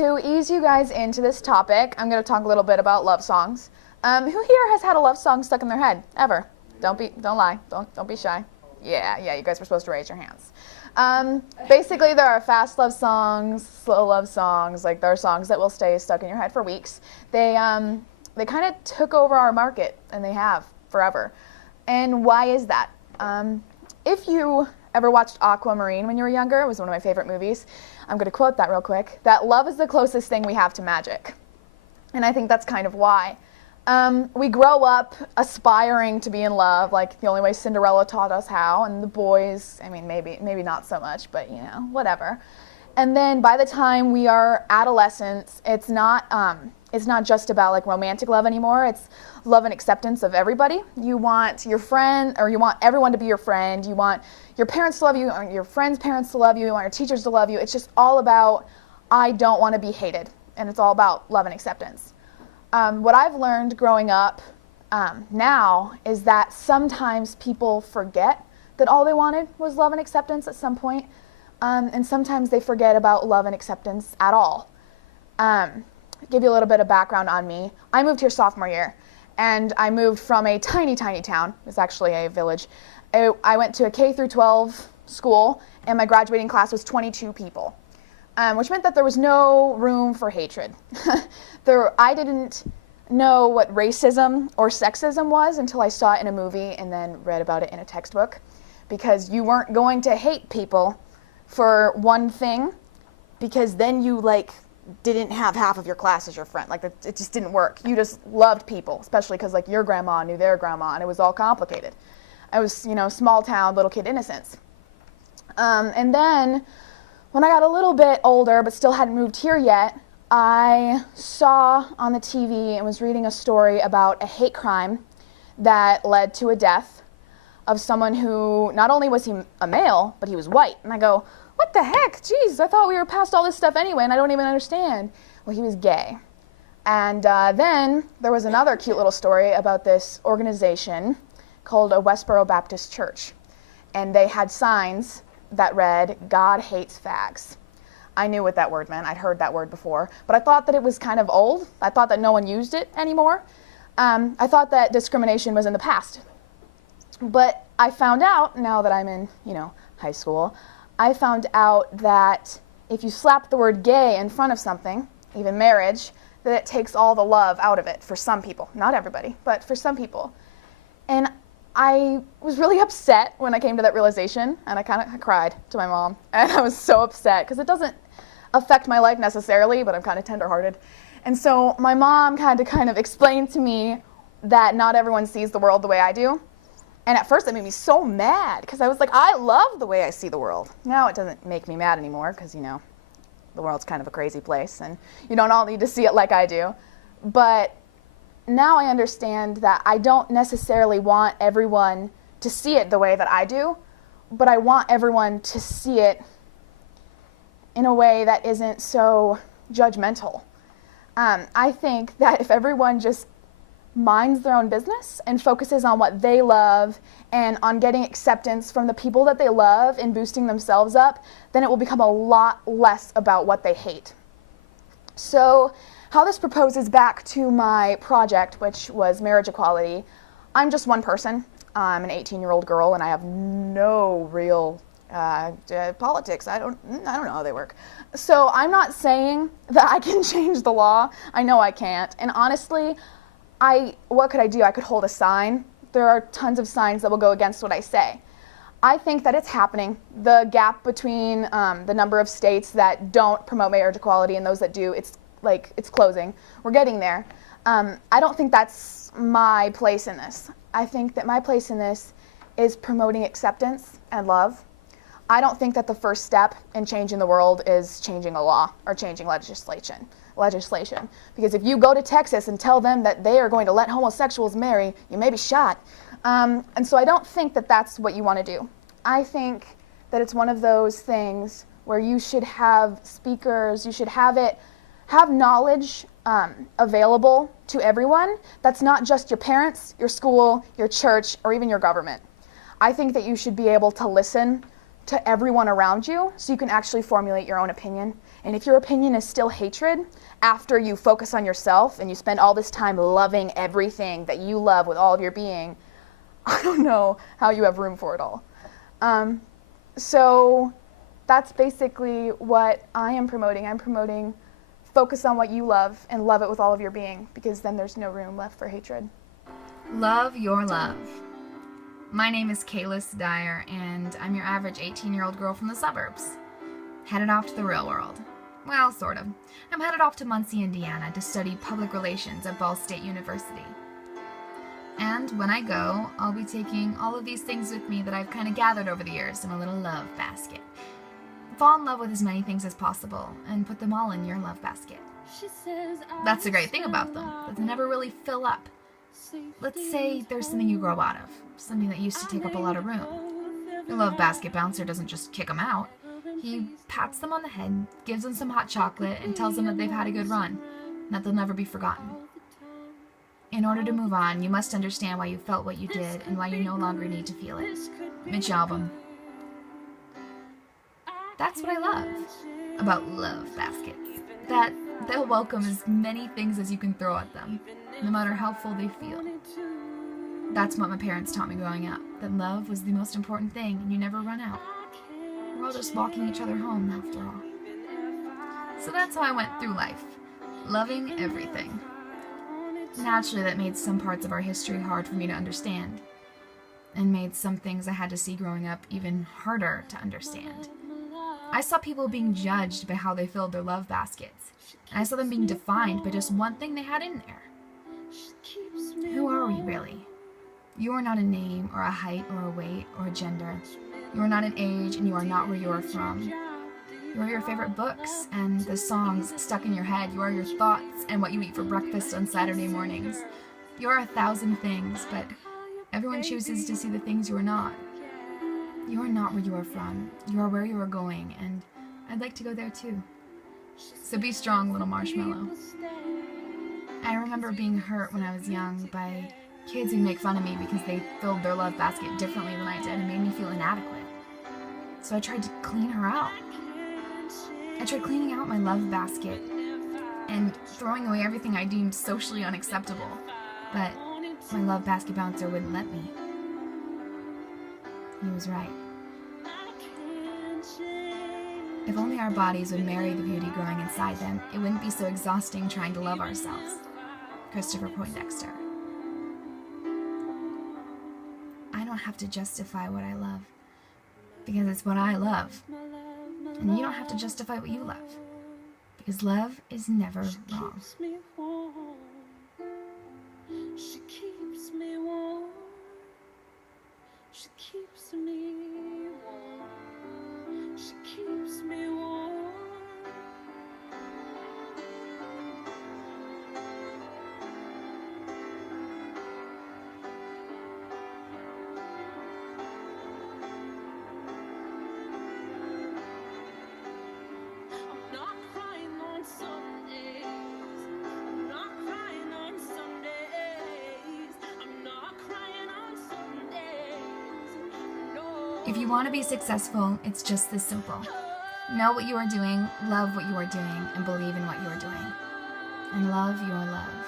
To ease you guys into this topic, I'm going to talk a little bit about love songs. Who here has had a love song stuck in their head ever? Don't lie. Don't be shy. Yeah. You guys were supposed to raise your hands. Basically, there are fast love songs, slow love songs. Like there are songs that will stay stuck in your head for weeks. They kind of took over our market, and they have forever. And why is that? If you ever watched Aquamarine when you were younger, it was one of my favorite movies. I'm going to quote that real quick. That love is the closest thing we have to magic. And I think that's kind of why. We grow up aspiring to be in love, like the only way Cinderella taught us how, and the boys, I mean, maybe not so much, but you know, whatever. And then by the time we are adolescents, it's not just about like romantic love anymore. It's love and acceptance of everybody. You want your friend, or you want everyone to be your friend. You want your parents to love you, or your friends' parents to love you. You want your teachers to love you. It's just all about, I don't want to be hated. And it's all about love and acceptance. What I've learned growing up now is that sometimes people forget that all they wanted was love and acceptance at some point. And sometimes they forget about love and acceptance at all. Give you a little bit of background on me. I moved here sophomore year, and I moved from a tiny town. It's actually a village. I went to a K through 12 school, and my graduating class was 22 people, which meant that there was no room for hatred. I didn't know what racism or sexism was until I saw it in a movie and then read about it in a textbook, because you weren't going to hate people for one thing, because then you didn't have half of your class as your friend. It just didn't work. You just loved people, especially because your grandma knew their grandma, and it was all complicated. I was, small town, little kid innocence. And then when I got a little bit older, but still hadn't moved here yet, I saw on the TV and was reading a story about a hate crime that led to a death of someone who, not only was he a male, but he was white. And I go, what the heck? Jeez, I thought we were past all this stuff anyway, and I don't even understand. Well, he was gay. And then there was another cute little story about this organization called a Westboro Baptist Church. And they had signs that read, God hates fags. I knew what that word meant. I'd heard that word before. But I thought that it was kind of old. I thought that no one used it anymore. I thought that discrimination was in the past. But I found out, now that I'm in, high school, I found out that if you slap the word gay in front of something, even marriage, that it takes all the love out of it for some people. Not everybody, but for some people. And I was really upset when I came to that realization, and I kind of cried to my mom. And I was so upset, because it doesn't affect my life necessarily, but I'm kind of tenderhearted. And so my mom had to kind of explain to me that not everyone sees the world the way I do. And at first it made me so mad, because I was like, I love the way I see the world. Now it doesn't make me mad anymore, because, the world's kind of a crazy place, and you don't all need to see it like I do. But now I understand that I don't necessarily want everyone to see it the way that I do, but I want everyone to see it in a way that isn't so judgmental. I think that if everyone just minds their own business and focuses on what they love and on getting acceptance from the people that they love and boosting themselves up, then it will become a lot less about what they hate. So how this proposes back to my project, which was marriage equality, I'm just one person. I'm an 18-year-old girl, and I have no real politics. I don't know how they work. So I'm not saying that I can change the law. I know I can't. And honestly, what could I do? I could hold a sign. There are tons of signs that will go against what I say. I think that it's happening. The gap between the number of states that don't promote marriage equality and those that do, it's closing. We're getting there. I don't think that's my place in this. I think that my place in this is promoting acceptance and love. I don't think that the first step in changing the world is changing a law or changing legislation. Because if you go to Texas and tell them that they are going to let homosexuals marry, you may be shot. And so I don't think that that's what you want to do. I think that it's one of those things where you should have speakers, you should have knowledge available to everyone. That's not just your parents, your school, your church, or even your government. I think that you should be able to listen to everyone around you so you can actually formulate your own opinion. And if your opinion is still hatred, after you focus on yourself and you spend all this time loving everything that you love with all of your being, I don't know how you have room for it all. So that's basically what I am promoting. I'm promoting focus on what you love and love it with all of your being, because then there's no room left for hatred. Love your love. My name is Kaylis Dyer, and I'm your average 18-year-old girl from the suburbs, headed off to the real world. Well, sort of. I'm headed off to Muncie, Indiana to study public relations at Ball State University. And when I go, I'll be taking all of these things with me that I've kind of gathered over the years in a little love basket. Fall in love with as many things as possible and put them all in your love basket. That's the great thing about them, that they never really fill up. Let's say there's something you grow out of, something that used to take up a lot of room. Your love basket bouncer doesn't just kick them out. He pats them on the head, gives them some hot chocolate, and tells them that they've had a good run, and that they'll never be forgotten. In order to move on, you must understand why you felt what you did and why you no longer need to feel it. Mitch Albom. That's what I love about love baskets. That they'll welcome as many things as you can throw at them, no matter how full they feel. That's what my parents taught me growing up, that love was the most important thing and you never run out. We're all just walking each other home after all. So that's how I went through life, loving everything. Naturally, that made some parts of our history hard for me to understand, and made some things I had to see growing up even harder to understand. I saw people being judged by how they filled their love baskets, and I saw them being defined by just one thing they had in there. Who are we, really? You are not a name, or a height, or a weight, or a gender. You are not an age, and you are not where you are from. You are your favorite books, and the songs stuck in your head. You are your thoughts, and what you eat for breakfast on Saturday mornings. You are 1,000 things, but everyone chooses to see the things you are not. You are not where you are from. You are where you are going, and I'd like to go there too. So be strong, little marshmallow. I remember being hurt when I was young by kids who make fun of me because they filled their love basket differently than I did and made me feel inadequate. So I tried to clean her out. I tried cleaning out my love basket and throwing away everything I deemed socially unacceptable, but my love basket bouncer wouldn't let me. He was right. If only our bodies would marry the beauty growing inside them, it wouldn't be so exhausting trying to love ourselves. Christopher Poindexter. I don't have to justify what I love, because it's what I love. And you don't have to justify what you love, because love is never wrong. She keeps me warm. She keeps me warm. She keeps me warm. I'm not crying on Sundays. I'm not crying on Sundays. I'm not crying on Sundays. No. If you want to be successful, it's just this simple. Know what you are doing, love what you are doing, and believe in what you are doing. And love your love.